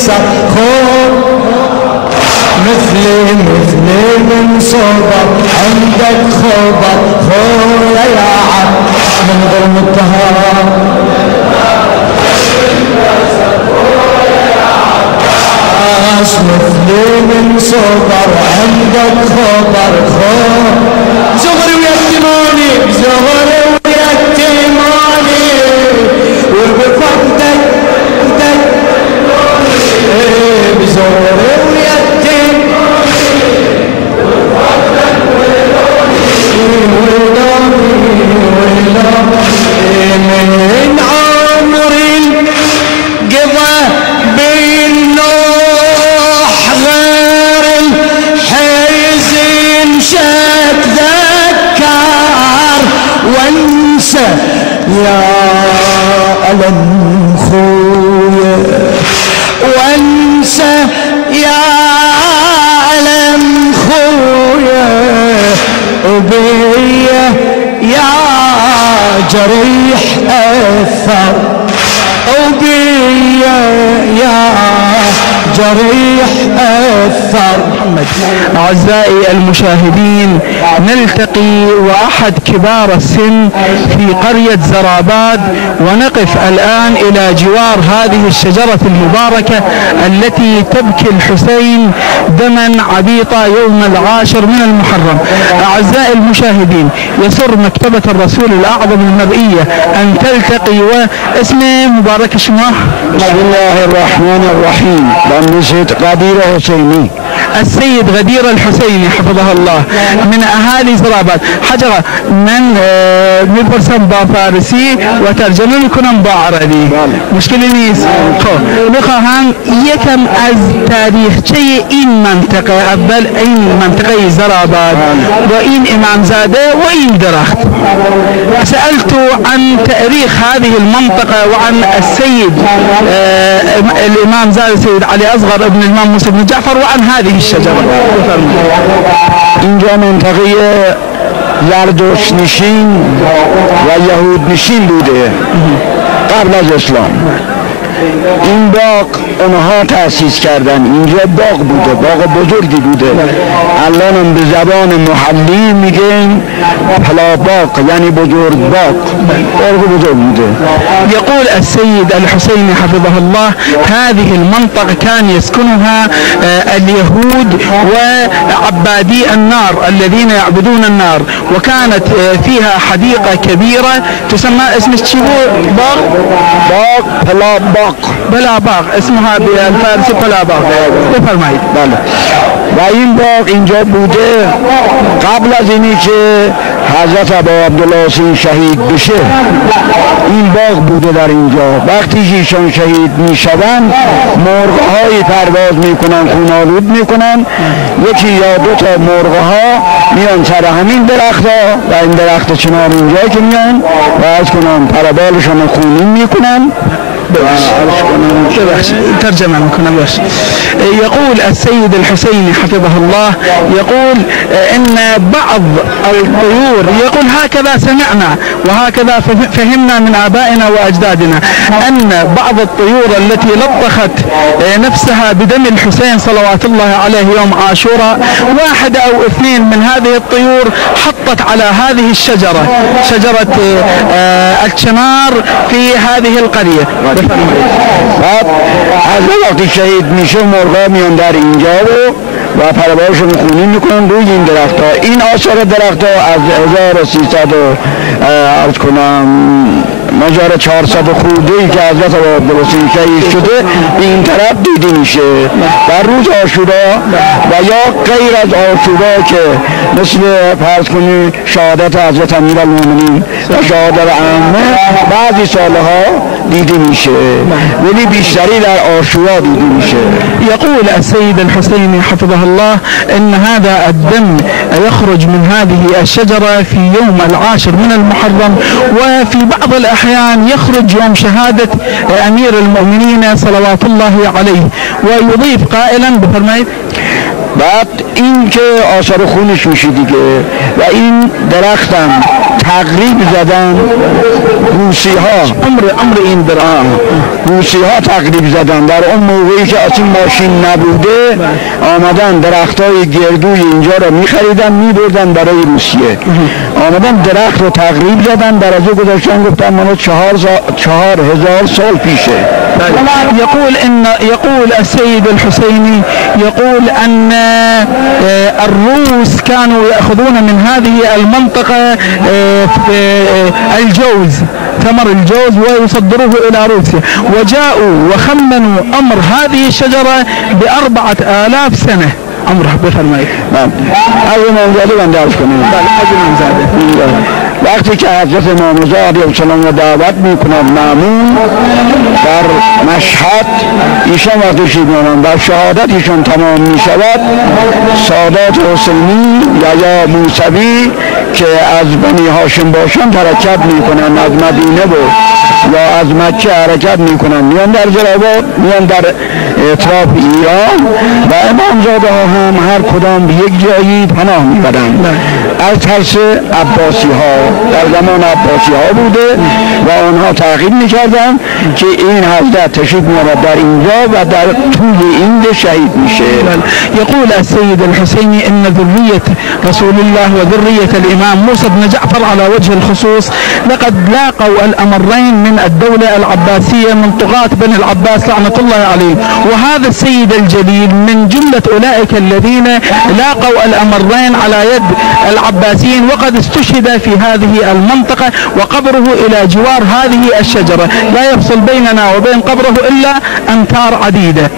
سخور مثلي من صوبك عندك خبر خويا يا عم من ظلم الطهر مثلي من صبر عندك خبر خويا زغري ويتماني زغري ويتماني وبفضلك بزغري من عمري قضى بالنوح غير الحزن شتذكر وانسى يا ألم خويا وانسى يا ألم خويا وبيا يا جريح أثر وبيا يا جريح أثر. أعزائي المشاهدين، نلتقي وأحد كبار السن في قرية زراباد، ونقف الآن إلى جوار هذه الشجرة المباركة التي تبكي الحسين دما عبيطا يوم 10 من المحرم. أعزائي المشاهدين، يسر مكتبة الرسول الأعظم المرئية أن تلتقي واسمه مبارك شماه. بسم الله الرحمن الرحيم. بمسجد غدير حسيني. السيد غدير الحسيني حفظه الله من أهالي زراباد. حجرة من میپرسم با فارسی و ترجمه میکنم با عربی، مشکلی نیست. خب میخواهم یکم از تاریخچه این منطقه، اول این منطقه زراباد و این امامزاده و این درخت. سألت عن تاريخ هذه المنطقة وعن السيد الإمام زاد السيد علي أصغر ابن الإمام موسى بن جعفر وعن هذه الشجرة. اینجا منطقه زردشت نشین و یهود نشین بوده قبل از اسلام. این باغ اونها تأسیس کردن. اینجا باغ بوده، باغ بزرگی بوده. الان هم به زبان محلی میگن پلا باغ، یعنی بزرگ باغ، باغ بزرگ بوده. يقول السيد الحسيني حفظه الله هذه المنطقة كان يسكنها اليهود وعبادي النار الذين يعبدون النار، وكانت فيها حديقة كبيرة تسمى اسم باغ پلا باغ بلا باغ، اسمها بالفارسي بلا باغ. بفرمایید. بله. و این باغ اینجا بوده قبل از اینی که حضرت ابا عبدالله شهید بشه. این باغ بوده در اینجا. وقتی ایشان شهید میشوند مرغ‌های پرواز میکنن، خونالود میکنن. یکی یا دو تا مرغ‌ها میان سر همین درخت‌ها و این درخت چنار اینجا که میان و از کنن پربالشان خونین میکنن. ترجمة منكم بس. يقول السيد الحسيني حفظه الله، يقول ان بعض الطيور، يقول هكذا سمعنا وهكذا فهمنا من آبائنا وأجدادنا، أن بعض الطيور التي لطخت نفسها بدم الحسين صلوات الله عليه يوم عاشوراء، واحد أو اثنين من هذه الطيور حطت على هذه الشجرة، شجرة الشنار في هذه القرية. بعد از وقتی شهید میشه مرغا میان در اینجا و پروازشون خونین میکنن روی این درخت ها. این آثار درخت ها از 1300 عرض کنم 1400 خورده ای که حضرت عبدالله شهید شده به این طرف دیده میشه در روز عاشورا و یا غیر از عاشورا که مثل فرض کنی شهادت حضرت امیرالمومنین و شهادت عامه بعضی سالها دیده میشه، ولی بیشتری در عاشورا دیده میشه. يقول السيد الحسيني حفظه الله ان هذا الدم يخرج من هذه الشجرة في يوم 10 من المحرم، وفي بعض الأحيان يخرج يوم شهادة أمير المؤمنين صلوات الله عليه. ويضيف قائلا بفرمایید بعد این که آثار خونش میشه دیگه و این درختم تقریب زدن روسی ها عمر این درام روسی ها تقریب زدن در اون موقعی که اصلا ماشین نبوده آمدن درخت های گردوی اینجا رو میخریدن میبردن برای روسیه آمدن درخت رو تقریب زدن درجه گذاشتن گفتن منو 4000 سال پیشه يقول السيد الحسيني يقول أن الروس كانوا يأخذون من هذه المنطقة الجوز ثمر الجوز ويصدروه إلى روسيا وجاءوا وخمنوا عمر هذه الشجرة ب4000 سنة عمره بفرمایید. از امامزاده من درس کنیم. وقتی که حضرت امامزاده علیه السلام را دعوت میکنند مأمون در مشهد ایشان وقتی شیدمانند در شهادت ایشان تمام میشود سادات حسینی یا موسوی که از بنی هاشم باشند حرکت میکنند از مدینه یا از مکه حرکت میکنند میان در جلابات میان در اطراف ایران و امامزاده ها هم هر کدام به یک جایی پناه میبرند از ترس عباسی ها در زمان عباسی ها بوده و آنها تعقیب میکردن که این حضرت تشریف میارد در اینجا و در طول این شهید میشه. يقول السيد الحسيني ان ذرية رسول الله وذرية الامام موسى بن جعفر على وجه الخصوص لقد لاقوا الامرين من الدولة العباسية من طغاة بني العباس لعنة الله عليهم وهذا السيد الجليل من جملة اولئك الذين لاقوا الامرين على يد العباسيين وقد استشهد في هذه المنطقة وقبره الى جوار هذه الشجرة لا يفصل بيننا وبين قبره الا امتار عديدة.